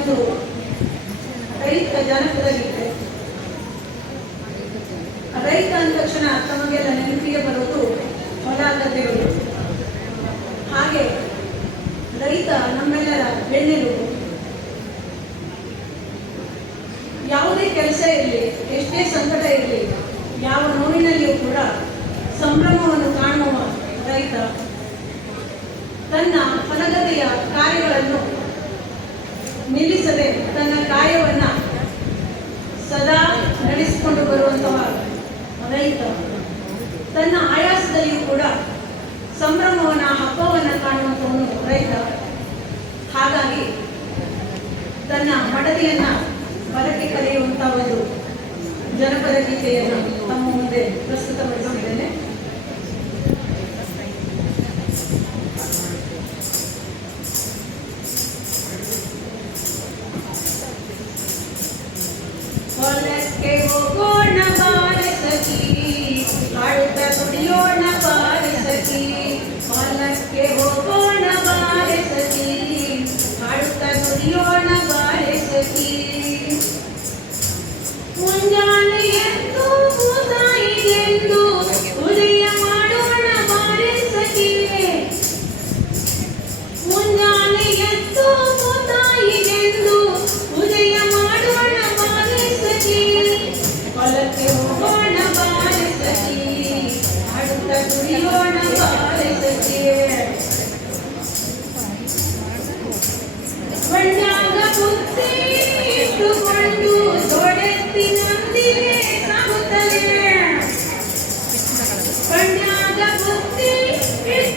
ಒಂದು ರೈತ ಜಾನಪದಲ್ಲಿದೆ ರೈತ ಅಂದ ತಕ್ಷಣ ತಮಗೆಲ್ಲ ನೆನಪಿಗೆ ಬರೋದು ಹೊಲ ಗದ್ದೆಗಳು ಹಾಗೆ ರೈತ ನಮ್ಮೆಲ್ಲರ ಬೆನ್ನೆಲುಬು. ಯಾವುದೇ ಕೆಲಸ ಇರಲಿ, ಎಷ್ಟೇ ಸಂಕಟ ಇರಲಿ, ಯಾವ ನೋವಿನಲ್ಲಿಯೂ ಕೂಡ ಸಂಭ್ರಮವನ್ನು ಕಾಣುವ ರೈತ. ತನ್ನ ಫಲಗದೆಯ ಕಾರ್ಯ ತನ್ನ ಆಯಾಸದಲ್ಲಿಯೂ ಕೂಡ ಸಂಭ್ರಮವನ್ನ, ಹಬ್ಬವನ್ನ ಕಾಣುವಂಥವನು ರೈತ. ಹಾಗಾಗಿ ತನ್ನ ಮಡದಿಯನ್ನ ಬರಕ್ಕೆ ಕರೆಯುವಂತ ಒಂದು ಜನಪದ ಗೀತೆಯನ್ನು ತಮ್ಮ ಮುಂದೆ ಪ್ರಸ್ತುತಪಡಿಸಿದೆ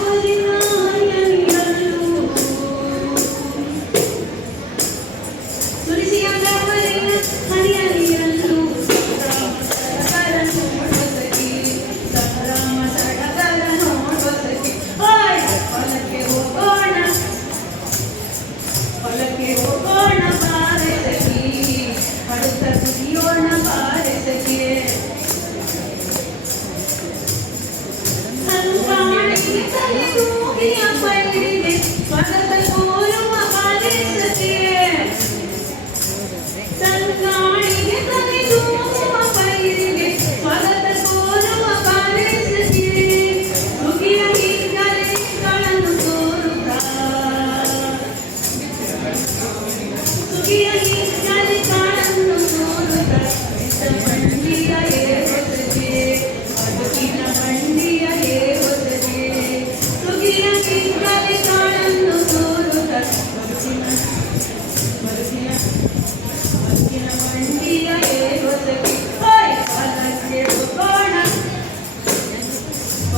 Senhor Jesus.